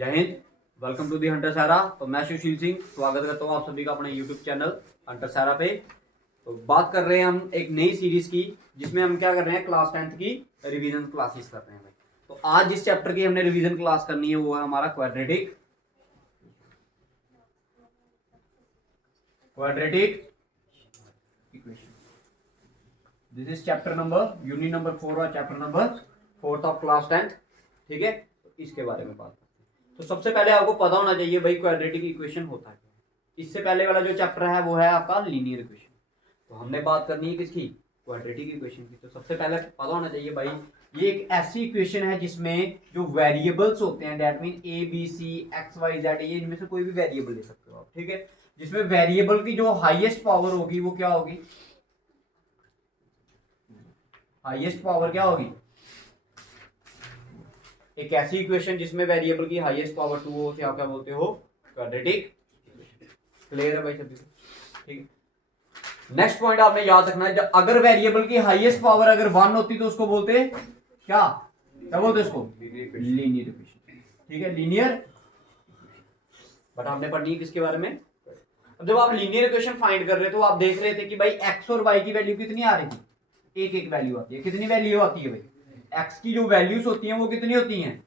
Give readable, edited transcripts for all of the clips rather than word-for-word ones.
जय Hind. Welcome to the hunter Sara. तो मैं सुशील सिंह स्वागत करता हूँ आप सभी का अपने यूट्यूब चैनल हंटर सारा पे। तो बात कर रहे हैं हम एक नई सीरीज की, जिसमें हम क्या कर रहे हैं, क्लास 10th की रिवीजन क्लासेस कर रहे हैं भाई। तो आज जिस चैप्टर की हमने रिवीजन क्लास करनी है वो है हमारा quadratic equation. This is chapter number unit number 4 और chapter number 4 of class 10th। ठीक है, तो इसके बारे में बात। तो सबसे पहले आपको पता होना चाहिए भाई क्वाड्रेटिक इक्वेशन होता है। इससे पहले वाला जो चैप्टर है वो है आपका लीनियर इक्वेशन। तो हमने बात करनी है किसकी, क्वाड्रेटिक इक्वेशन की। तो सबसे पहले पता होना चाहिए भाई ये एक ऐसी इक्वेशन है जिसमें जो वेरिएबल्स होते हैं, that mean A B C X Y Z, ये इनमें से कोई भी वेरिएबल ले सकते हो आप। ठीक है, जिसमें वेरिएबल की जो हाईएस्ट पावर होगी वो क्या होगी, हाईएस्ट पावर क्या होगी, एक ऐसी इक्वेशन जिसमें वेरिएबल की हाईएस्ट पावर 2 हो, उसे आप क्या बोलते हो, क्वाड्रेटिक इक्वेशन। क्लियर है भाई सभी को? ठीक है, नेक्स्ट पॉइंट आपने याद रखना है, जब अगर वेरिएबल की हाईएस्ट पावर अगर 1 होती तो उसको बोलते क्या, क्या बोलते उसको, लीनियर इक्वेशन। ठीक है, लीनियर। बट हमने पढ़नी है किसके बारे में, अब जब आप लीनियर इक्वेशन फाइंड कर रहे थे तो आप देख रहे थे कि भाई एक्स और वाई की वैल्यू कितनी आ रही थी, एक एक वैल्यू आती है। कितनी वैल्यू आती है भाई, एक्स की जो वैल्यूज होती हैं वो कितनी होती हैं,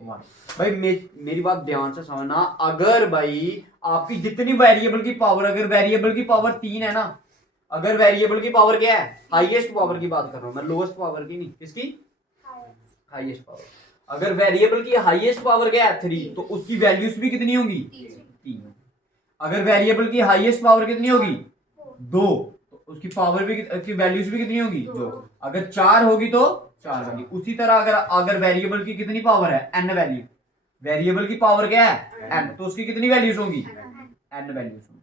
भाई मेरी बात ध्यान से समझना। अगर भाई आपकी जितनी वेरिएबल की पावर, अगर वेरिएबल की पावर 3 है ना, अगर वेरिएबल की पावर क्या है, हाईएस्ट पावर की बात कर रहा हूं मैं, लोएस्ट पावर की नहीं, किसकी, हाईएस्ट पावर। अगर वेरिएबल की हाईएस्ट पावर क्या है 3, तो उसकी वैल्यूज भी कितनी होंगी, 3। अगर वेरिएबल की हाईएस्ट पावर कितनी होगी, 2, तो उसकी पावर भी, उसकी वैल्यूज भी कितनी होगी, 2। अगर 4 होगी तो 4 वैल्यू। उसी तरह अगर वेरिएबल की कितनी पावर है, n वैल्यू, वेरिएबल की पावर क्या है, n, तो उसकी कितनी वैल्यूज होंगी, n वैल्यूज होंगी।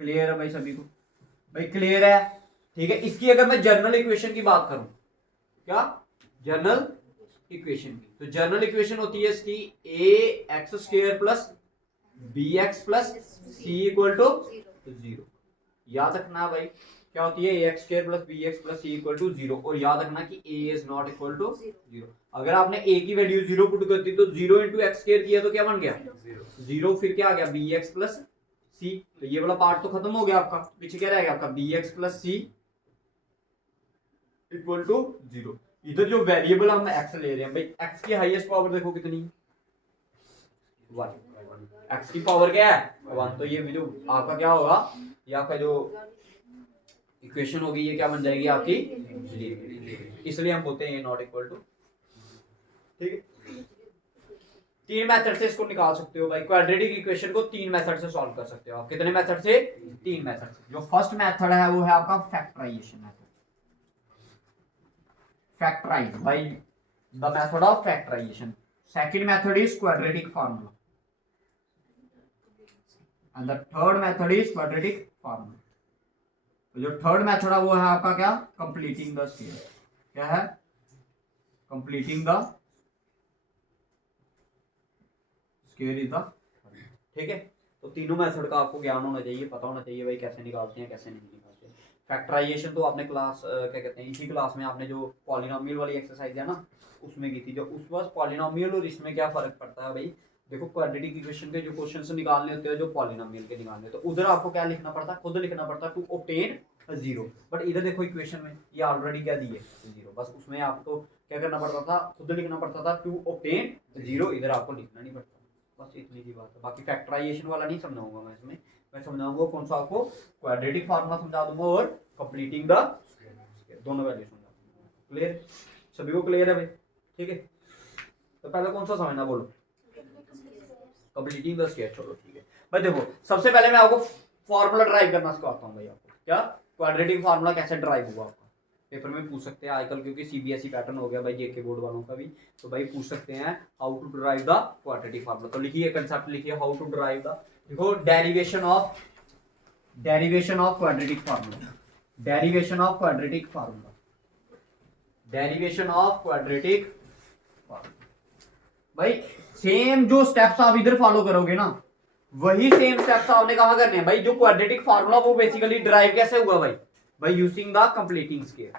क्लियर है भाई सभी को, भाई क्लियर है? ठीक है, इसकी अगर मैं जर्नल इक्वेशन की बात करूं, क्या, जर्नल इक्वेशन की, तो जर्नल इक्वेशन होती है इसकी A x square plus B x plus C equal to 0। याद रखना भाई क्या होती है, A x square plus B x plus C equal to 0। और याद रखना कि A is not equal to 0। अगर आपने ए की वैल्यू 0 पुट कर दी तो 0 इंटू एक्स स्क्वायर किया तो क्या बन गया, 0। फिर क्या आ गया, बी एक्स प्लस सी। तो ये वाला पार्ट तो खत्म हो गया आपका, पीछे क्या रहेगा आपका, B x plus C equal to 0। इधर जो वेरिएबल हम एक्स ले रहे हैं भाई, एक्स की हाईएस्ट पावर देखो कितनी, 1। एक्स की पावर क्या है, 1। तो ये जो आपका क्या होगा, ये आपका जो इक्वेशन होगी ये क्या बन जाएगी आपकी, इसलिए हम बोलते हैं ये नॉट इक्वल टू। ठीक है, 3 मेथड से इसको निकाल सकते हो भाई, क्वाड्रेटिक इक्वेशन को 3 मेथड से सॉल्व कर सकते हो आप। कितने मेथड से, 3 मेथड से। जो फर्स्ट मेथड है वो है आपका factorization method, factorize by the method of factorization. Second method is quadratic formula and the third method is quadratic formula. तो जो थर्ड मेथड है वो है आपका क्या, कंप्लीटिंग द स्केयर। क्या है, completing the square is the. ठीक है, तो तीनों मेथड का आपको ज्ञान होना चाहिए, पता होना चाहिए भाई कैसे निकालते हैं कैसे नहीं निकालते। फैक्टराइजेशन तो आपने क्लास क्या कहते हैं, इसी क्लास में आपने जो पॉलिनोमियल वाली एक्सरसाइज है ना उसमें की थी। जो उस बस पॉलिनोमियल और इसमें क्या फर्क पड़ता है भाई, देखो क्वाड्रेटिक इक्वेशन के जो क्वेश्चंस निकालने होते हैं, जो पॉलिनोमियल के निकालने, तो उधर आपको क्या लिखना पड़ता है, खुद लिखना पड़ता है टू ऑब्टेन 0। बट इधर देखो इक्वेशन में ये ऑलरेडी क्या दी है, 0। बस उसमें आपको क्या करना पड़ता था, खुद लिखना पड़ता था टू ऑब्टेन 0। इधर आपको लिखना नहीं पड़ता, बस इतनी की बात है। बाकी फैक्टराइजेशन वाला नहीं समझाऊंगा मैं इसमें, मैं समझाऊंगा कौन सा, आपको क्वाड्रेटिक फार्मूला समझा दूंगा और कंप्लीटिंग द दोनों वैल्यू समझा दूंगा। क्लियर, सभी को क्लियर है भाई? ठीक है, तो पहले कौन सा समझना बोलो, कंप्लीटिंग द स्केयर। चलो ठीक है भाई, देखो सबसे पहले मैं आपको फार्मूला ड्राइव करना सिखाता हूँ भाई आपको। क्या, क्वाड्रेटिक फार्मूला कैसे ड्राइव हुआ आपका, पेपर में पूछ सकते हैं आजकल, क्योंकि सीबीएसई पैटर्न हो गया भाई जेके बोर्ड वालों का भी, तो भाई पूछ सकते हैं how to drive the quadratic formula. तो लिखिए कंसेप्ट, लिखिए हाउ टू ड्राइव द, देखो derivation of quadratic formula, derivation of quadratic formula, derivation of quadratic formula. भाई सेम जो स्टेप्स आप इधर फॉलो करोगे ना, वही सेम स्टेप्स आपने कहा करने हैं भाई। जो क्वाड्रेटिक फार्मूला वो बेसिकली ड्राइव कैसे हुआ भाई, भाई यूजिंग द कंप्लीटिंग स्केयर।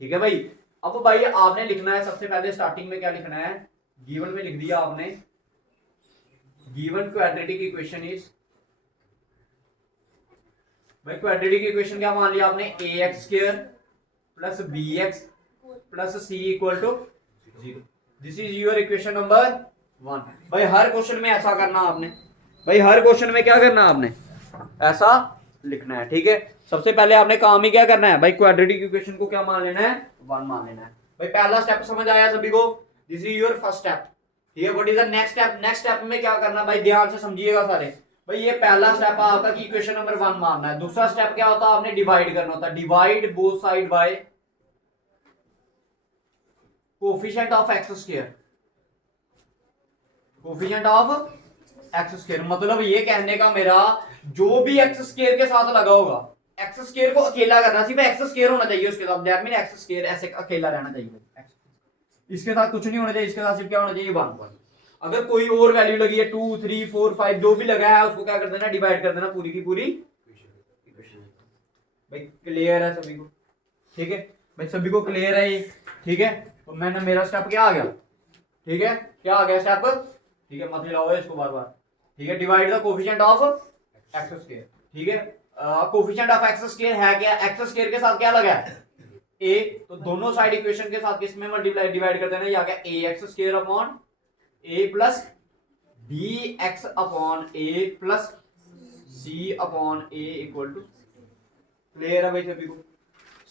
ठीक है भाई, अब भाई आपने लिखना है सबसे पहले स्टार्टिंग में क्या लिखना है, गिवन में लिख दिया आपने गिवन क्वाड्रेटिक इक्वेशन इज, भाई क्वाड्रेटिक इक्वेशन क्या मान लिया आपने, a x square plus B x plus C equal to 0। This is your equation number 1। भाई हर क्वेश्चन में ऐसा करना आपने, भाई हर क्वेश्चन में क्या करना आपने, ऐसा लिखना है, ठीक है। सबसे पहले आपने काम ही क्या करना है भाई, क्वाड्रेटिक इक्वेशन को क्या मान लेना है, 1 मान लेना है। भाई पहला स्टेप समझ आया सभी को, this is your first step, ठीक है। What is the next step, next step में क्या करना भाई, ध्यान से समझिएगा सारे। भाई ये पहला स्टेप आपका कि इक्वेशन नंबर 1 मानना है। दूसरा स्टेप क्या होता है, आपने डिवाइड करना होता है, divide both side by coefficient of x square, coefficient of x square. मतलब ये कहने का मेरा, जो भी एक्स स्क्वायर के साथ लगा होगा, एक्स स्क्वायर को अकेला करना, सिर्फ एक्स स्क्वायर होना चाहिए उसके साथ, दैट मीन एक्स स्क्वायर ऐसे अकेला रहना चाहिए, इसके साथ कुछ नहीं होना चाहिए, इसके साथ सिर्फ क्या होना चाहिए, 1। अगर कोई और वैल्यू लगी है 2 3 4 5 जो भी लगा है उसको क्या कर देना, डिवाइड कर देना पूरी की पूरी इक्वेशन। भाई क्लियर है सभी को, ठीक है भाई, सभी को क्लियर है ये, ठीक है। तो मैंने, मेरा स्टेप क्या आ गया, ठीक है, क्या आ गया स्टेप, ठीक है, मत मिलाओ इसको बार बार, ठीक है। Divide the coefficient of x square, ठीक है। कोफिशिएंट ऑफ एक्स स्क्वायर है क्या, एक्स स्क्वायर के साथ क्या लगा है, ए, तो दोनों साइड इक्वेशन के साथ किसमें मल्टीप्लाई, डिवाइड कर देना, ये आ गया a x square upon a plus B x upon a plus c upon a equal to. Clear है भाई सभी को,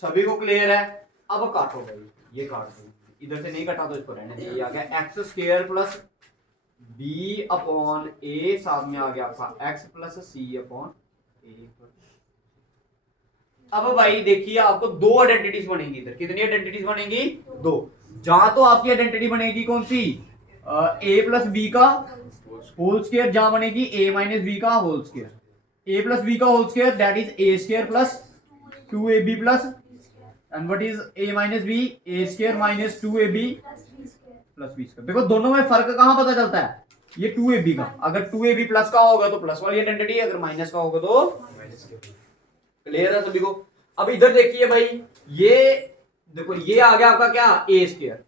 सभी को क्लियर है। अब काटो भाई, ये काट दो, इधर से नहीं कटा तो इसको रहने दीजिए। आ गया x square plus b upon a, साथ में आ गया आपका x plus c upon a. अब भाई देखिए, आपको दो आइडेंटिटीज बनेंगी इधर, कितनी आइडेंटिटीज बनेंगी, 2। जहां तो आपकी आइडेंटिटी बनेगी कौन सी, ए प्लस बी का होल स्क्वायर, जहां बनेगी ए माइनस बी का whole square, A plus B का whole square that is A square plus 2ab plus, and what is A minus B, A square minus 2ab plus B square. देखो दोनों में फर्क कहां पता चलता है, ये 2ab का, अगर 2ab प्लस का होगा तो प्लस वाली आइडेंटिटी, अगर माइनस का होगा तो माइनस की। क्लियर है सभी को। अब इधर देखिए भाई, ये देखो, ये आ गया आपका क्या, ए स्क्वायर,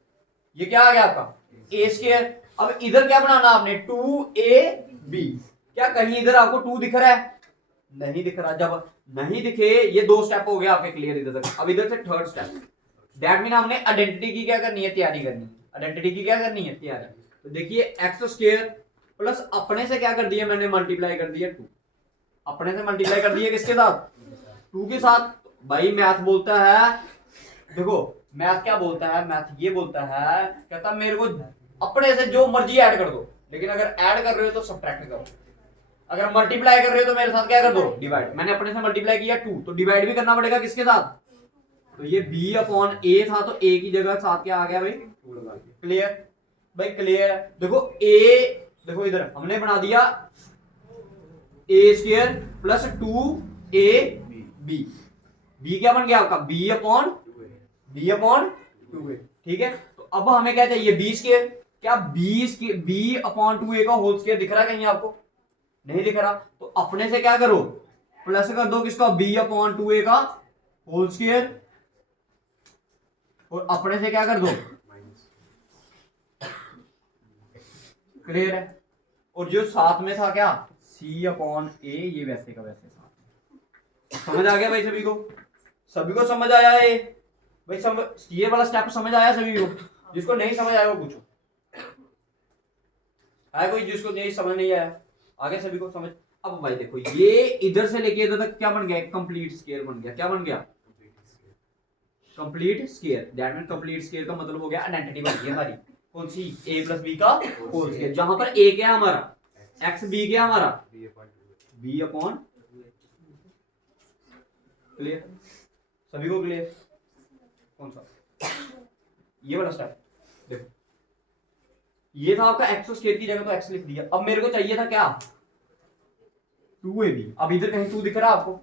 ये क्या आ गया आपका ए स्क्वायर। अब इधर क्या बनाना आपने, 2ab। क्या कहीं इधर आपको 2 दिख रहा है, नहीं दिख रहा। जब नहीं दिखे, ये 2 स्टेप हो गया आपके क्लियर इधर तक। अब इधर से थर्ड स्टेप, दैट मीन हमने आइडेंटिटी की क्या करनी है, तैयारी करनी है। आइडेंटिटी की क्या करनी है, तैयारी। तो देखिए एक्स स्क्वायर प्लस अपने से क्या कर दिया मैंने, मल्टीप्लाई कर दिया 2, अपने से मल्टीप्लाई कर दिया किसके साथ, 2 के साथ। भाई मैथ बोलता है, देखो मैथ क्या बोलता है, मैथ ये बोलता है, कहता मेरे को अपने से जो मर्जी ऐड कर दो, लेकिन अगर ऐड कर रहे हो तो सब्ट्रैक्ट करो, अगर मल्टीप्लाई कर रहे हो तो मेरे साथ क्या कर दो, डिवाइड। मैंने अपने से मल्टीप्लाई किया 2, तो डिवाइड भी करना पड़ेगा किसके साथ, तो ये b अपॉन a था, तो a की जगह साथ क्या आ गया भाई, 2 लगा दिया। क्लियर भाई, क्लियर। देखो a, देखो इधर हमने बना दिया a square plus 2ab, b क्या बन गया आपका, b अपॉन 2a, ठीक है। तो अब हमें क्या चाहिए, b स्क्वायर। क्या b अपॉन 2a का होल स्क्वायर दिख रहा है कहीं आपको, नहीं दिख रहा। तो अपने से क्या करो, प्लस कर दो किसका, b अपॉन 2a का होल स्क्वायर, और अपने से क्या कर दो, क्लियर है। और जो साथ में था क्या, c अपॉन a, ये वैसे का वैसे साथ। समझ आ गया भाई सभी को, सभी को समझ आया है भाई, ये वाला स्टेप समझ आया सभी को। जिसको नहीं समझ आया वो पूछो, है कोई जिसको नहीं समझ नहीं आया, आगे सभी को समझ। अब भाई देखो, ये इधर से लेके इधर तक क्या बन गया, कंप्लीट स्क्वायर बन गया। क्या बन गया, complete square. That mean complete square का मतलब हो गया आइडेंटिटी बन गई हमारी, कौन सी, a प्लस बी का होल स्क्वायर, जहां पर a क्या हमारा, x, b क्या हमारा, b अपॉन। क्लियर, सभी को क्लियर। कौन सा, ये वाला स्टेप। देखो ये था आपका एक्स स्क्वायर की जगह तो x लिख दिया। अब मेरे को चाहिए था क्या, 2ab। अब इधर कहीं 2 दिख रहा है आपको,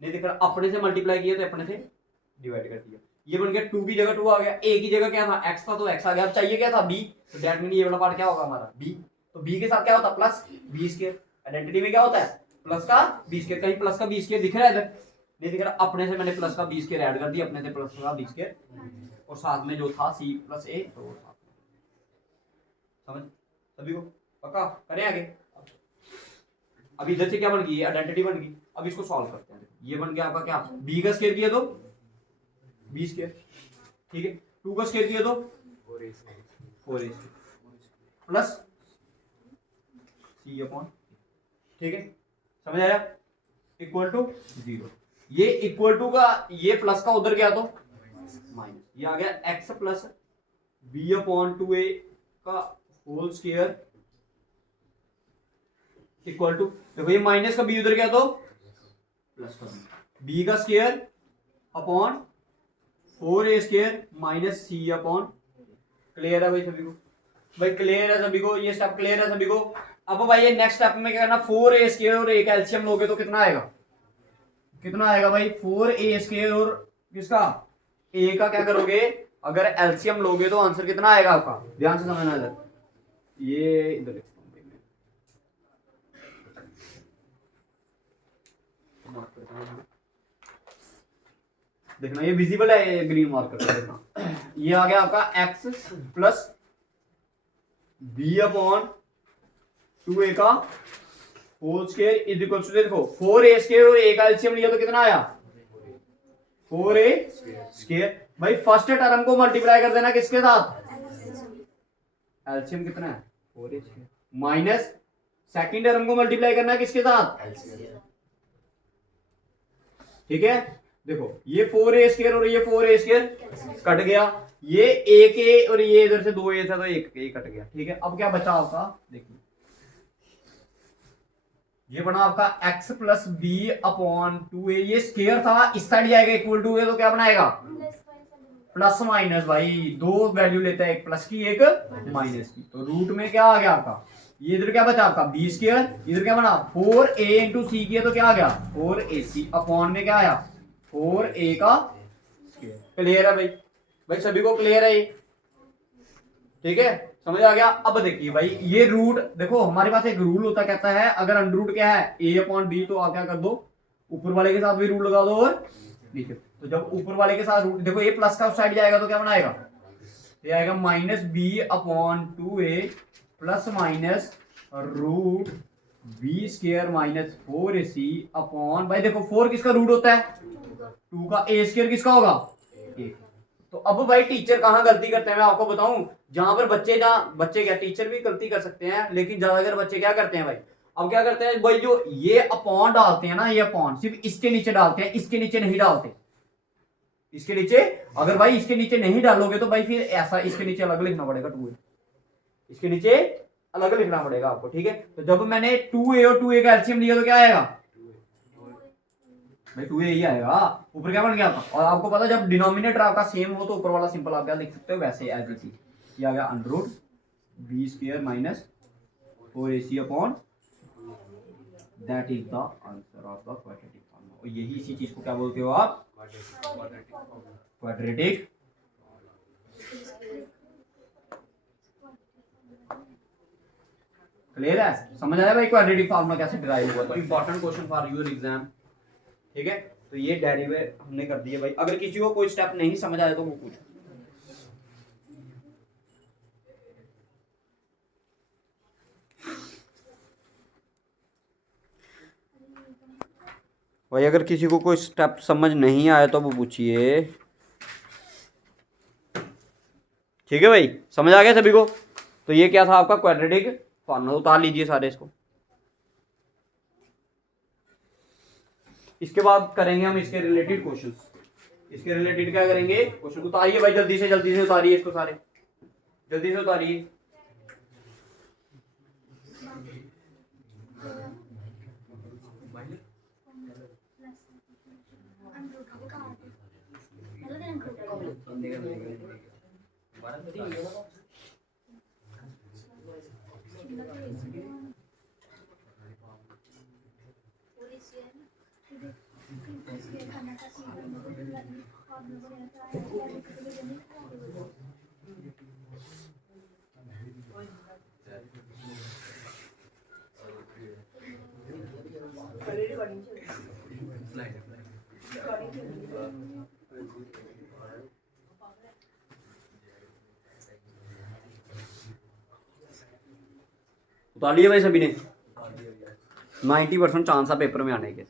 नहीं दिख रहा। अपने से मल्टीप्लाई किया तो अपने से डिवाइड कर दिया, ये बन गया 2 की जगह 2 आ गया, a की जगह क्या था, x था तो x आ गया। अब चाहिए क्या था, b, तो दैट मीन ये वाला पार्ट क्या होगा हमारा, b। तो b के साथ क्या होता है, प्लस b स्क्वायर। आइडेंटिटी में क्या होता है, प्लस का b स्क्वायर। कहीं प्लस का b स्क्वायर दिख रहा है इधर, नहीं दिख रहा। अपने से मैंने प्लस का b स्क्वायर ऐड कर दिया, अपने से प्लस का b स्क्वायर, और साथ में जो था c प्लस a, तो समझ सभी को, पक्का करें आगे। अब इधर से क्या बन गई, आइडेंटिटी बन गई। अब इसको सॉल्व करते हैं। ये बन गया आपका क्या, बी का स्क्वायर किया तो बी स्क्वायर, ठीक है, 2 का स्क्वायर किया तो 4a प्लस c अपॉन, ठीक है, समझ आया, इक्वल टू 0। ये इक्वल टू का ये प्लस का उधर गया तो माइनस, ये आ गया x plus b upon 2a का होल स्क्वायर इक्वल टू, देखो ये माइनस का b उधर गया तो प्लस का b का square upon 4a square minus c upon, clear है भाई सभी को, भाई क्लियर है सभी को, ये स्टेप क्लियर है सभी को। अब भाई ये नेक्स्ट स्टेप में क्या करना, 4a स्क्वायर और a का एलसीएम लोगे तो कितना आएगा, कितना आएगा भाई 4a स्क्वायर और किसका a का क्या करोगे, अगर एलसीएम लोगे तो आंसर कितना आएगा आपका, ध्यान से समझना इधर, ये इधर देखना, ये विजिबल है, ये ग्रीन मार्कर देखना, ये आ गया आपका x plus b upon 2a का whole square is equal to, देखो 4a स्क्वायर और a का एलसीएम लिया तो कितना आया 4a स्क्वायर। भाई फर्स्ट टर्म को मल्टीप्लाई कर देना किसके साथ, एलसीएम कितना है 4a square, minus second term को मल्टीप्लाई करना है किसके साथ, ठीक है, देखो ये 4a स्क्वायर और ये 4a स्क्वायर कट गया, ये एक a और ये इधर से 2a था तो एक a कट गया, ठीक है। अब क्या बचा आपका, देखिए ये बना आपका x plus b upon 2a, ये स्क्वायर था, इस साइड जाएगा इक्वल टू है तो क्या बनाएगा प्लस माइनस, भाई दो वैल्यू लेता है, एक प्लस की एक माइनस की, तो रूट में क्या आ गया आपका, ये इधर क्या बचा आपका बी स्क्वायर, इधर क्या बना 4a इंटू सी किया तो क्या आ गया 4ac अपॉन में क्या आया 4a का स्क्वायर। क्लियर है भाई, भाई सभी को क्लियर है ये, ठीक है, समझ आ गया। अब देखिए भाई ये रूट, देखो हमारे पास एक रूल होता कहता है अगर अंडर रूट क्या है a अपॉन बी, तो आप क्या कर दो ऊपर वाले के साथ भी रूल लगा दो और नीचे, तो जब ऊपर वाले के साथ रूट, देखो ये प्लस का उस साइड जाएगा तो क्या बनाएगा, ये आएगा minus B upon 2a plus minus root B square minus 4ac upon, भाई देखो 4 किसका रूट होता है 2 का, a स्क्वायर किसका होगा 1। तो अब भाई टीचर कहां गलती करते हैं मैं आपको बताऊं, जहां पर बच्चे, जहां बच्चे क्या, टीचर भी गलती कर सकते हैं लेकिन ज्यादातर बच्चे क्या करते हैं भाई, अब क्या करते हैं भाई, जो ये अपॉन डालते हैं ना, ये अपॉन सिर्फ इसके नीचे डालते हैं, इसके नीचे नहीं डालते, इसके नीचे, अगर भाई इसके नीचे नहीं डालोगे तो भाई फिर ऐसा इसके नीचे अलग लिखना पड़ेगा 2a, इसके नीचे अलग लिखना पड़ेगा आपको, ठीक है। तो जब मैंने 2a और 2a का एलसीएम लिया तो क्या आएगा भाई 2a ही आएगा, ऊपर क्या बन गया आपका, और आपको पता जब डिनोमिनेटर आपका सेम हो तो ऊपर वाला सिंपल आप क्या लिख सकते हो वैसे एज इट इज, ये आ गया under root B square minus 4ac upon, that is the answer of the quadratic formula, और यही इसी चीज को क्या बोलते हो आप, क्वाड्रेटिक। क्लियर है, समझ आया भाई क्वाड्रेटिक फार्मूला कैसे डिराइव हुआ, तो important question for your exam, ठीक है। तो ये डेरिवेट हमने कर दिया भाई, अगर किसी को कोई स्टेप नहीं समझ आया तो वो पूछो। भाई अगर किसी को कोई स्टेप समझ नहीं आया तो वो पूछिए, ठीक है भाई, समझ आ गया सभी को। तो ये क्या था आपका क्वाड्रेटिक फार्मूला, उतार लीजिए सारे इसको। इसके बाद करेंगे हम इसके रिलेटेड क्वेश्चंस, इसके रिलेटेड क्या करेंगे क्वेश्चन, उतारिए भाई जल्दी से उतारिए इसको सारे, जल्दी से उतारिए। उतार लिया भाई सभी ने, 90% चांस है पेपर में आने के।